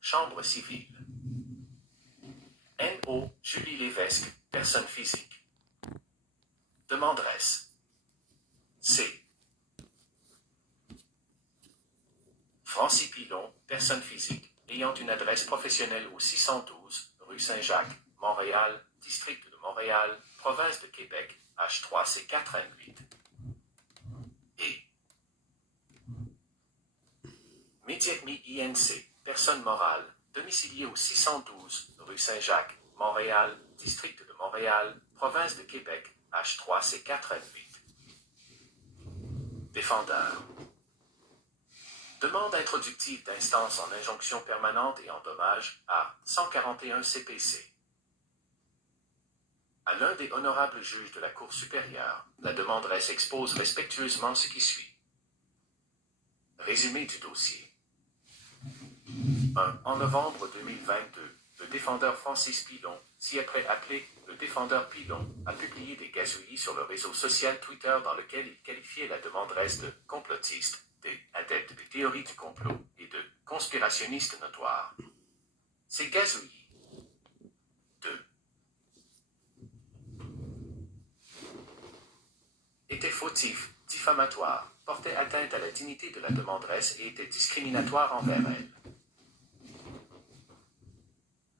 Chambre civile. N.O. Julie Lévesque, personne physique. Demanderesse. C. Francis Pilon, personne physique, ayant une adresse professionnelle au 612, rue Saint-Jacques, Montréal, district de Montréal, province de Québec, H3C4N8. Et Mediacme INC, personne morale, domiciliée au 612, rue Saint-Jacques, Montréal, district de Montréal, province de Québec, H3C4N8. Défendeur. Demande introductive d'instance en injonction permanente et en dommage à 141 CPC. À l'un des honorables juges de la Cour supérieure, la demanderesse expose respectueusement ce qui suit. Résumé du dossier. 1. En novembre 2022, le défendeur Francis Pilon, ci-après appelé le défendeur Pilon, a publié des gazouillis sur le réseau social Twitter dans lequel il qualifiait la demanderesse de complotiste, d'adepte des théories du complot et de conspirationniste notoire. Ces gazouillis. 2. Étaient fautifs, diffamatoires, portaient atteinte à la dignité de la demanderesse et étaient discriminatoires envers elle.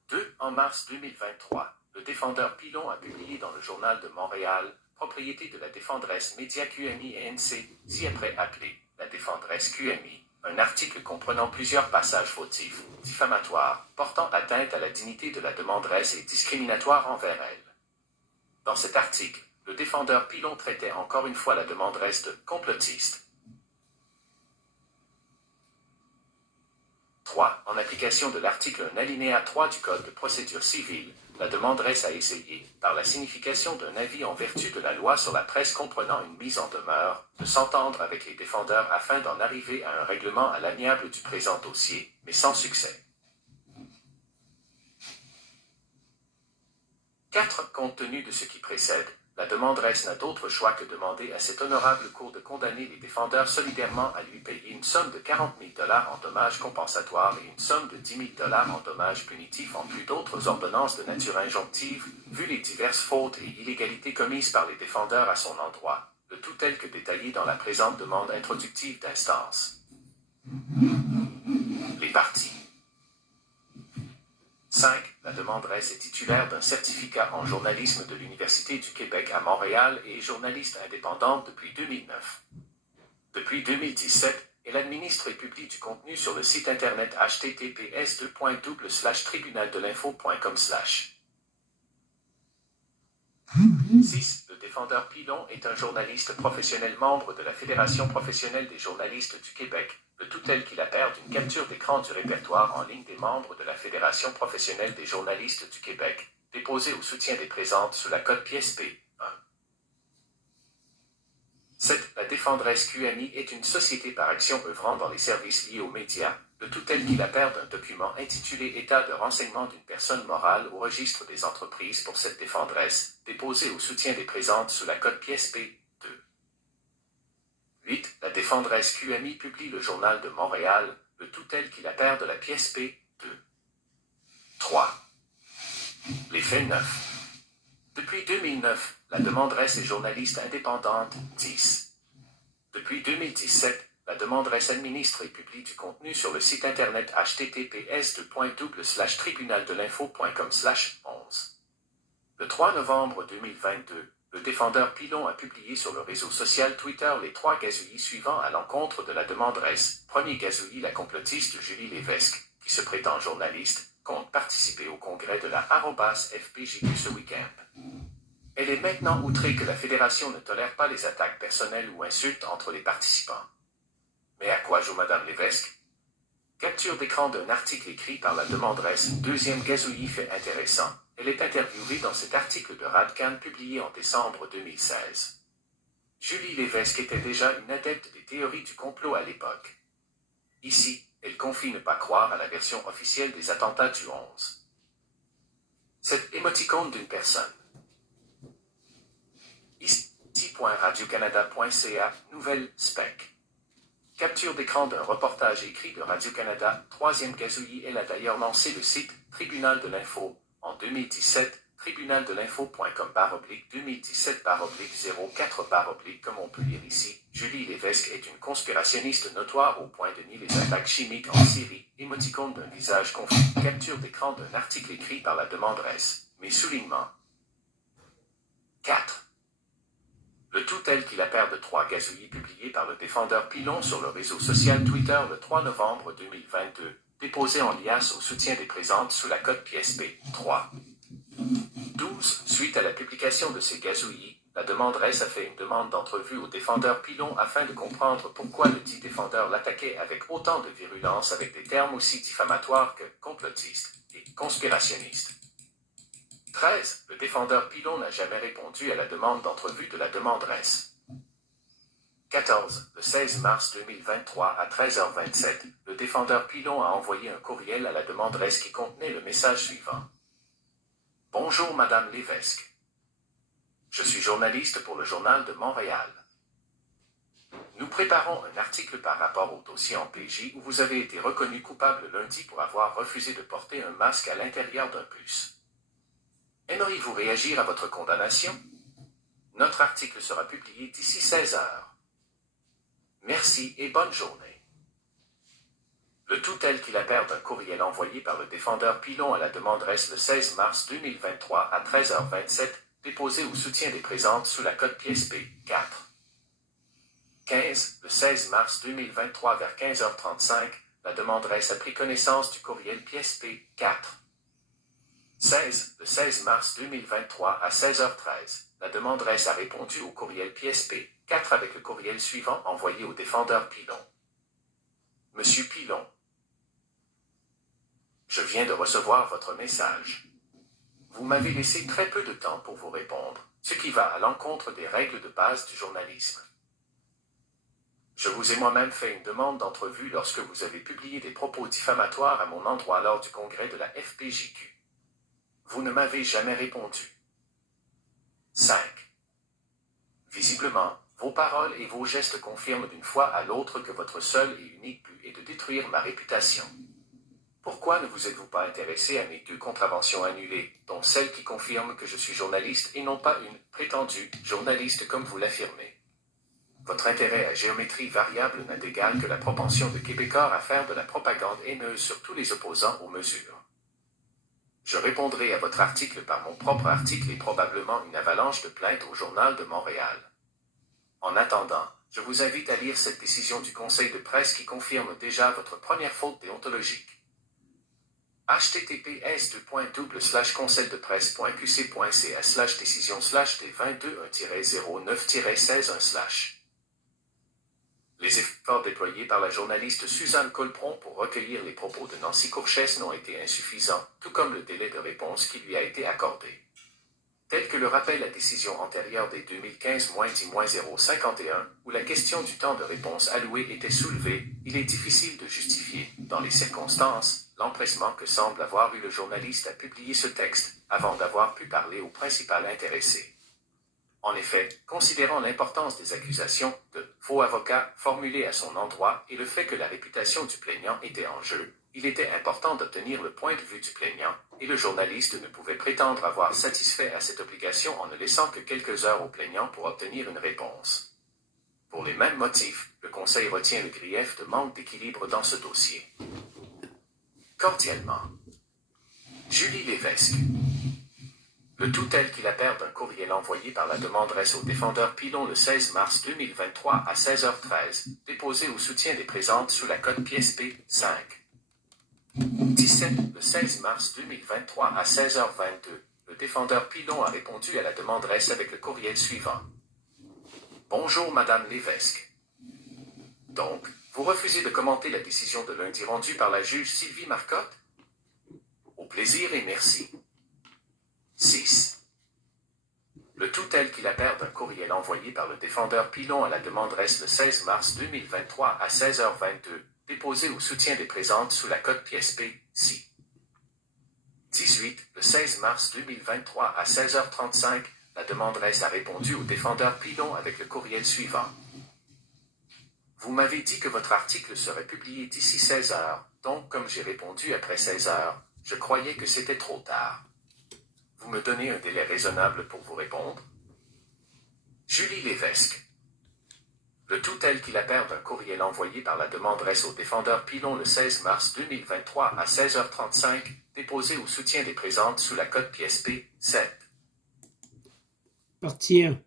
2. En mars 2023, le défendeur Pilon a publié dans le Journal de Montréal, propriété de la défendresse Média QMI ANC, ci-après appelée la défendresse QMI, un article comprenant plusieurs passages fautifs, diffamatoires, portant atteinte à la dignité de la demanderesse et discriminatoires envers elle. Dans cet article, le défendeur Pilon traitait encore une fois la demanderesse de complotiste. 3. En application de l'article 1 alinéa 3 du Code de procédure civile, la demanderesse a essayé, par la signification d'un avis en vertu de la loi sur la presse comprenant une mise en demeure, de s'entendre avec les défendeurs afin d'en arriver à un règlement à l'amiable du présent dossier, mais sans succès. 4. Compte tenu de ce qui précède, la demanderesse n'a d'autre choix que demander à cette honorable Cour de condamner les défendeurs solidairement à lui payer une somme de 40 000 $ en dommages compensatoires et une somme de 10 000 $ en dommages punitifs en plus d'autres ordonnances de nature injonctive, vu les diverses fautes et illégalités commises par les défendeurs à son endroit, le tout tel que détaillé dans la présente demande introductive d'instance. Les parties. 5. La demanderesse est titulaire d'un certificat en journalisme de l'Université du Québec à Montréal et est journaliste indépendante depuis 2009. Depuis 2017, elle administre et publie du contenu sur le site internet https://tribunaldelinfo.com/. 6. Le défendeur Pilon est un journaliste professionnel membre de la Fédération professionnelle des journalistes du Québec, le tout tel qu'il appert d'une capture d'écran du répertoire en ligne des membres de la Fédération professionnelle des journalistes du Québec, déposé au soutien des présentes sous la cote pièce P1. 7. La défendresse QMI est une société par action œuvrant dans les services liés aux médias, le tout tel qu'il appert d'un document intitulé État de renseignement d'une personne morale au registre des entreprises pour cette défendresse, déposé au soutien des présentes sous la cote pièce P2. 8. La défendresse QMI publie le Journal de Montréal, le tout tel qu'il appert de la pièce P2. 3. Les faits 9. Depuis 2009, la demanderesse est journaliste indépendante, 10. Depuis 2017, la demanderesse administre et publie du contenu sur le site internet https://tribunaldelinfo.com/11. Le 3 novembre 2022, le défendeur Pilon a publié sur le réseau social Twitter les 3 gazouillis suivants à l'encontre de la demanderesse. Premier gazouillis, la complotiste Julie Lévesque, qui se prétend journaliste, compte participer au congrès de la @FPJQ ce week-end. Elle est maintenant outrée que la Fédération ne tolère pas les attaques personnelles ou insultes entre les participants. Mais à quoi joue Madame Lévesque? Capture d'écran d'un article écrit par la demanderesse. Deuxième gazouillis fait intéressant. Elle est interviewée dans cet article de Radcan publié en décembre 2016. Julie Lévesque était déjà une adepte des théories du complot à l'époque. Ici, elle confie ne pas croire à la version officielle des attentats du 11. Cette émoticône d'une personne. Ici.radiocanada.ca, nouvelle spec. Capture d'écran d'un reportage écrit de Radio-Canada. Troisième gazouillis. Elle a d'ailleurs lancé le site Tribunal de l'Info en 2017. tribunaldelinfo.com/2017/04/ comme on peut lire ici. Julie Lévesque est une conspirationniste notoire au point de nier les attaques chimiques en Syrie. Émoticône d'un visage confus. Capture d'écran d'un article écrit par la demanderesse. Mais soulignement. 4. Le tout tel qu'il a paire de 3 gazouillis publiés par le défendeur Pilon sur le réseau social Twitter le 3 novembre 2022, déposé en liasse au soutien des présentes sous la cote PSP 3. 12. Suite à la publication de ces gazouillis, la demanderesse a fait une demande d'entrevue au défendeur Pilon afin de comprendre pourquoi le dit défendeur l'attaquait avec autant de virulence avec des termes aussi diffamatoires que complotiste et conspirationniste. 13. Le défendeur Pilon n'a jamais répondu à la demande d'entrevue de la demanderesse. 14. Le 16 mars 2023 à 13h27, le défendeur Pilon a envoyé un courriel à la demanderesse qui contenait le message suivant. Bonjour Madame Lévesque. Je suis journaliste pour le Journal de Montréal. Nous préparons un article par rapport au dossier en PJ où vous avez été reconnu coupable lundi pour avoir refusé de porter un masque à l'intérieur d'un bus. Aimeriez-vous réagir à votre condamnation? Notre article sera publié d'ici 16 heures. Merci et bonne journée. Le tout tel qu'il a paire d'un courriel envoyé par le défendeur Pilon à la demanderesse le 16 mars 2023 à 13h27, déposé au soutien des présentes sous la cote PSP 4. 15. Le 16 mars 2023 vers 15h35, la demanderesse a pris connaissance du courriel PSP 4. 16. Le 16 mars 2023 à 16h13, la demanderesse a répondu au courriel PSP 4 avec le courriel suivant envoyé au défendeur Pilon. Monsieur Pilon, je viens de recevoir votre message. Vous m'avez laissé très peu de temps pour vous répondre, ce qui va à l'encontre des règles de base du journalisme. Je vous ai moi-même fait une demande d'entrevue lorsque vous avez publié des propos diffamatoires à mon endroit lors du congrès de la FPJQ. Vous ne m'avez jamais répondu. 5. Visiblement, vos paroles et vos gestes confirment d'une fois à l'autre que votre seul et unique but est de détruire ma réputation. Pourquoi ne vous êtes-vous pas intéressé à mes 2 contraventions annulées, dont celle qui confirme que je suis journaliste et non pas une prétendue journaliste comme vous l'affirmez? Votre intérêt à géométrie variable n'a d'égal que la propension de Québécois à faire de la propagande haineuse sur tous les opposants aux mesures. Je répondrai à votre article par mon propre article et probablement une avalanche de plaintes au Journal de Montréal. En attendant, je vous invite à lire cette décision du Conseil de presse qui confirme déjà votre première faute déontologique. https://conseildepresse.qc.ca/décision/d22-09-16-1/. Les efforts déployés par la journaliste Suzanne Colpron pour recueillir les propos de Nancy Courchesse n'ont été insuffisants, tout comme le délai de réponse qui lui a été accordé. Tel que le rappelle la décision antérieure des 2015-10-051, où la question du temps de réponse alloué était soulevée, il est difficile de justifier, dans les circonstances, l'empressement que semble avoir eu le journaliste à publier ce texte, avant d'avoir pu parler au principal intéressé. En effet, considérant l'importance des accusations de faux avocat formulées à son endroit et le fait que la réputation du plaignant était en jeu, il était important d'obtenir le point de vue du plaignant, et le journaliste ne pouvait prétendre avoir satisfait à cette obligation en ne laissant que quelques heures au plaignant pour obtenir une réponse. Pour les mêmes motifs, le Conseil retient le grief de manque d'équilibre dans ce dossier. Cordialement. Julie Lévesque. Le tout tel qu'il a paire d'un courriel envoyé par la demanderesse au défendeur Pilon le 16 mars 2023 à 16h13, déposé au soutien des présentes sous la cote PSP 5. 17. Le 16 mars 2023 à 16h22, le défendeur Pilon a répondu à la demanderesse avec le courriel suivant. Bonjour Madame Lévesque. Donc, vous refusez de commenter la décision de lundi rendue par la juge Sylvie Marcotte? Au plaisir et merci. 6. Le tout tel qu'il a paire d'un courriel envoyé par le défendeur Pilon à la demanderesse le 16 mars 2023 à 16h22, déposé au soutien des présentes sous la cote PSP 6. 18. Le 16 mars 2023 à 16h35, la demanderesse a répondu au défendeur Pilon avec le courriel suivant. Vous m'avez dit que votre article serait publié d'ici 16 heures, donc comme j'ai répondu après 16 heures, je croyais que c'était trop tard. Vous me donnez un délai raisonnable pour vous répondre? Julie Lévesque. Le tout tel qu'il apparaît d'un courriel envoyé par la demanderesse au défendeur Pilon le 16 mars 2023 à 16h35, déposé au soutien des présentes sous la cote PSP 7. Partie 1.